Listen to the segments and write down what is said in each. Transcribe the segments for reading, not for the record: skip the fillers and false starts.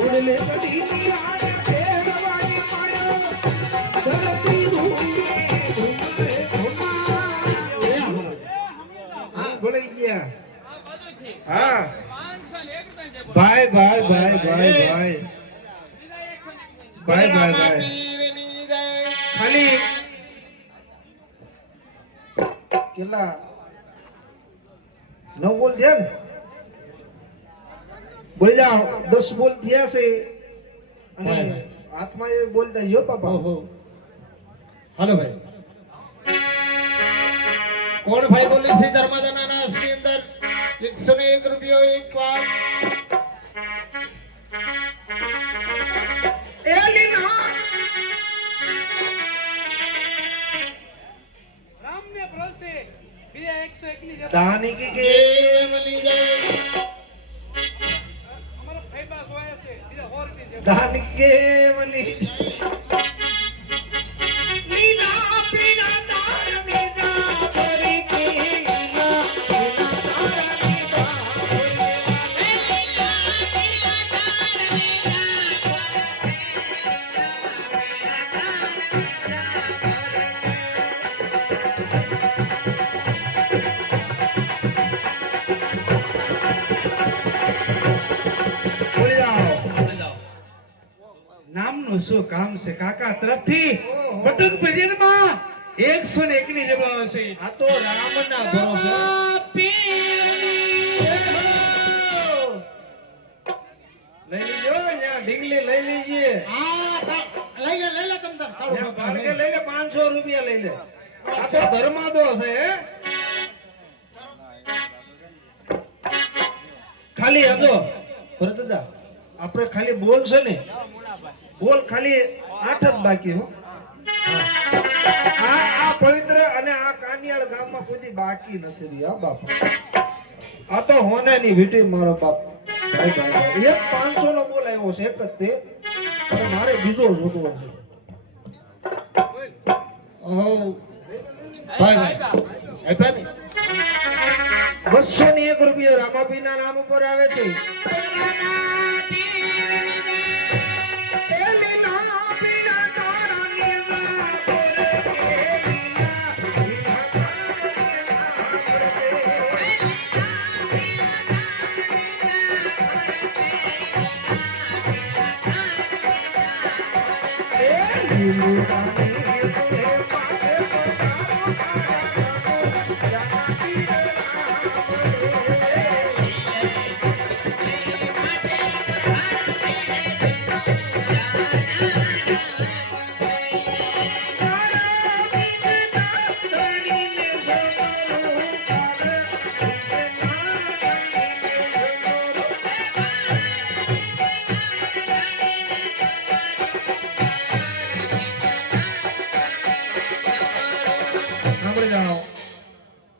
ઉડલે કડી આને ફેરવાની માળો ધરતી ધૂમે ધૂમે હા બોલી ગયા હા ભાઈ ભાઈ ભાઈ ભાઈ ભાઈ ભાઈ ભાઈ ભાઈ ખાલી કેટલા 9 બોલ થયા ને બોલી જાઓ 10 બોલ થયા છે અને હાથમાં એ બોલતા જો પાપા ઓહો હાલો ભાઈ કોણ ભાઈ બોલે છે ધર્માદાના નાસની અંદર 101 રૂપિયો એક વાર એલિના રામને ભરોસે બીજા 101 ની જગ્યા તાની કે મળી જાય અમારા ફાયબા જોયા છે બીજા 100 રૂપિયા તાની કે મની લીલા પીના તાર મેરા ભરી કે લીલા પીના તાર મેરા નામનું શું કામ છે કાકા તરફથી બટુક ભજનમાં 101 ની જગ્યા છે આ તો રામના ભરોસે લઈ લીજો ન્યા ઢીંગલી લઈ લીજીએ લઈ લે તમ તાર ન્યા બાળકે લઈ લે 500 રૂપિયા લઈ લે આ તો ધર્માદો છે હે ખાલી હજો ભરતદા આપણે ખાલી બોલ છે ને બોલ ખાલી 8 જ બાકી હો આ પવિત્ર અને આ કાનિયાળ ગામમાં કોઈ બાકી નથી રહ્યા બાપા આ તો હોનાની વીટી મારો બાપ ભાઈ ભાઈ એક 500 નો બોલ આવ્યો છે એક જ તે અને મારે બીજો જોતો છે ઓહો ભાઈ ભાઈ 201 રૂપિયા રામાપીના નામ ઉપર આવે છે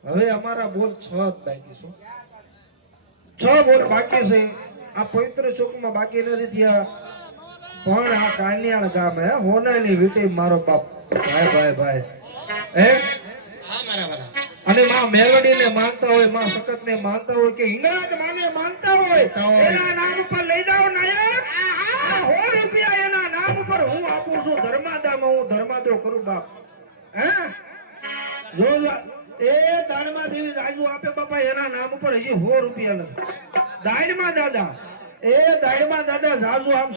હવે અમારા બોલ 6 બાકી છે 6 બોલ બાકી છે આ પવિત્ર ચોકમાં બાકી નથી થયા પણ આ કાનિયાળ ગામ હે હોનાની વીટી મારો બાપ ભાઈ ભાઈ ભાઈ હે હા મારા વાલા અને માં મેલડીને માનતા હોય માં સખતને માનતા હોય કે હિંગળાજ માને માનતા હોય એના નામ ઉપર લઈ જાઓ નાયક આ 100 રૂપિયા એના નામ ઉપર હું આપું છું ધર્માદામાં હું ધર્માદો કરું બાપ હે જો એ દાણમાં દેવી રાજુ આપે બાપા એના નામ ઉપર હજી 100 રૂપિયા નથી દાણમાં દાદા એ દાણમાં દાદા જાજુ આમ